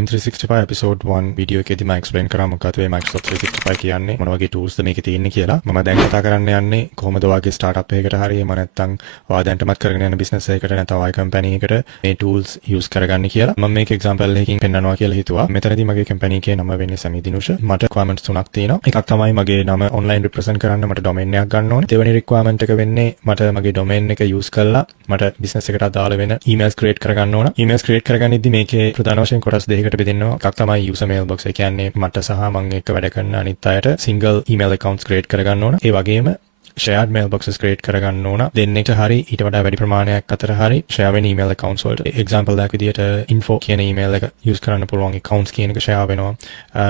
M365 episode 1 video එකේදී මම explain කරා මොකක්ද මේ Microsoft 365 කියන්නේ මොන වගේ tools ද මේකේ තියෙන්නේ කියලා. මම දැන් කතා කරන්න යන්නේ කොහොමද ඔයාගේ startup එකකට හරි එහෙම නැත්නම් ඔයා දැන්ටමත් කරගෙන යන business එකකට නැත්නම් ඔයාගේ company එකට මේ tools use කරගන්නේ කියලා. මම මේක example එකකින් පෙන්නනවා කියලා හිතුවා. මෙතනදී මගේ company එකේ නම වෙන්නේ සමිදිනුෂ. මට requirements තුනක් තියෙනවා. එකක් තමයි මගේ නම online represent කරන්න මට domain එකක් ගන්න ඕනේ. දෙවෙනි requirement එක වෙන්නේ මට මගේ domain එක use කරලා මට business එකට අදාළ වෙන emails create කරගන්න ඕන. emails create කරගන්නදී මේකේ ප්‍රධාන වශයෙන් කොටස් දෙකකට බෙදෙනවා. එකක් තමයි user mailbox. ඒ කියන්නේ මට සහ මම එක්ක වැඩ කරන අනිත් අයට single email accounts create කරගන්න ඕන. ඒ වගේම shared mailboxes create කරගන්න ඕන. දෙන්නෙක්ට හරි ඊට වඩා වැඩි ප්‍රමාණයක් අතර හරි share වෙන email accounts වලට. example එකක් විදියට info කියන email එක use කරන්න පුළුවන් accounts කියන එක share වෙනවා.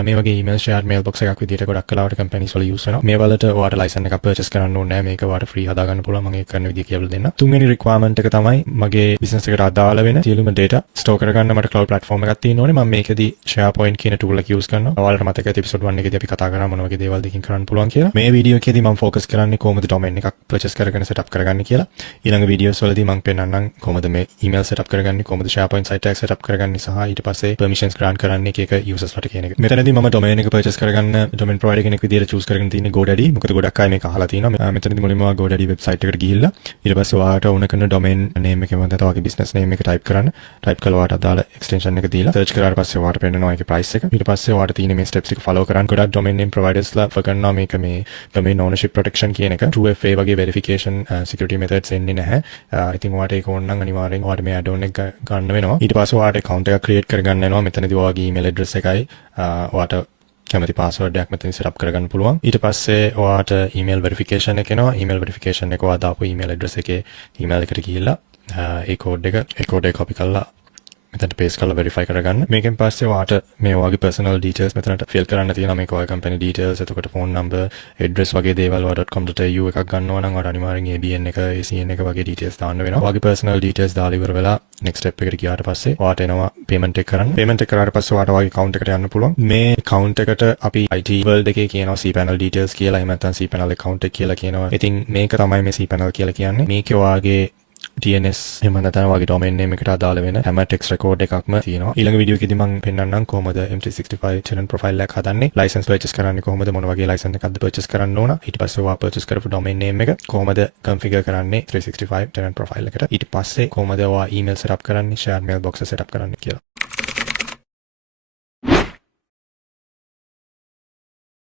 මේ වගේ email shared mailbox එකක් විදියට ගොඩක් කලාවට companies වල use වෙනවා. මේ වලට ඔයාලට license එකක් purchase කරන්න ඕනේ නැහැ. මේක ඔයාලට free හදා ගන්න පුළුවන්. මම ඒක කරන විදිය කියලා දෙන්න. තුන්වෙනි requirement එක තමයි මගේ business එකට අදාළ වෙන සියලුම data store කරගන්න මට cloud platform එකක් තියෙන්න ඕනේ. මම මේකෙදි SharePoint කියන tool එක use කරනවා. ඔයාලට මතක ඇති episode 1 එකේදී අපි කතා කරා මොන වගේ දේවල් දෙකින් කරන්න පුළුවන් කියලා. මේ වීඩියෝ එකේදී මම focus කරන්නේ කොහොමද domain එකක් purchase කරගෙන setup කරගන්න කියලා. ඊළඟ videos වලදී මම පෙන්නන්නම් කොහොමද මේ email setup කරගන්නේ, කොහොමද SharePoint site එක setup කරගන්නේ සහ ඊට පස්සේ permissions grant කරන්නේ එක users ලට කියන එක. මෙතනදී මම domain එක purchase කරගන්න domain provider කෙනෙක් විදියට choose කරගෙන තියෙන්නේ GoDaddy. මොකද ගොඩක් අය මේක අහලා තියෙනවා. මෙතනදී මුලින්ම ඔයා GoDaddy website එකට ගිහිල්ලා ඊට පස්සේ ඔයාට ඕන කරන domain name එක මොකද ඔයාගේ business name එක type කරන්න. type කළා ඔයාට අදාළ extension එක දීලා search කරාට පස්සේ ඔයාට පෙන්නනවා ඒකේ price එක. ඊට පස්සේ ඔයාට තියෙන මේ steps එක follow කරන් ගොඩක් domain name providers ලා offer කරනවා මේක මේ domain ownership protection කියන එක 2FA වගේ verification security methods එන්නේ නැහැ. ඉතින් ඔයාට ඒක ඕන නම් අනිවාර්යෙන් ඔයාට මේ add-on එක ගන්න වෙනවා. ඊට පස්සේ ඔයාට account එකක් create කරගන්න වෙනවා. මෙතනදී ඔයාගේ email address එකයි ඔයාට කැමති password එකක් මෙතන set up කරගන්න පුළුවන්. ඊට පස්සේ ඔයාට email verification එක එනවා. email verification එක ඔයා දාපු email address එකේ email එකට ගිහිල්ලා ඒ code එක copy කරලා මෙතනට paste කරලා verify කරගන්න. මේකෙන් පස්සේ ඔයාට මේ ඔයාගේ personal details මෙතනට fill කරන්න තියෙනවා. මේක ඔයාගේ company details, එතකොට phone number, address වගේ දේවල් .com.au එකක් ගන්නවා නම් ඔයාට අනිවාර්යෙන් ABN එක, ACN එක වගේ details දාන්න වෙනවා. ඔයාගේ personal details දාලා ඉවර වෙලා next step එකට ගියාට පස්සේ ඔයාට එනවා payment එක කරන්න. payment එක කරාට පස්සේ ඔයාට ඔයාගේ account එකට යන්න පුළුවන්. මේ account එකට අපි IT world එකේ කියනවා cPanel details කියලා. එහෙම නැත්නම් cPanel account එක කියලා කියනවා. ඉතින් මේක තමයි මේ cPanel කියලා කියන්නේ. මේකේ ඔයාගේ DNS එහෙම නැත්නම් ඔයාගේ domain name එකට අදාළ වෙන හැම text record එකක්ම තියෙනවා. ඊළඟ වීඩියෝ එකේදී මම පෙන්නන්නම් කොහොමද M365 tenant profile එකක් හදන්නේ, license purchase කරන්නේ කොහොමද, මොන වගේ license එකක්ද purchase කරන්න ඕන, ඊට පස්සේ ඔයා purchase කරපු domain name එක කොහොමද configure කරන්නේ 365 tenant profile එකට, ඊට පස්සේ කොහොමද ඔයා email setup කරන්නේ, shared mailbox setup කරන්නේ කියලා.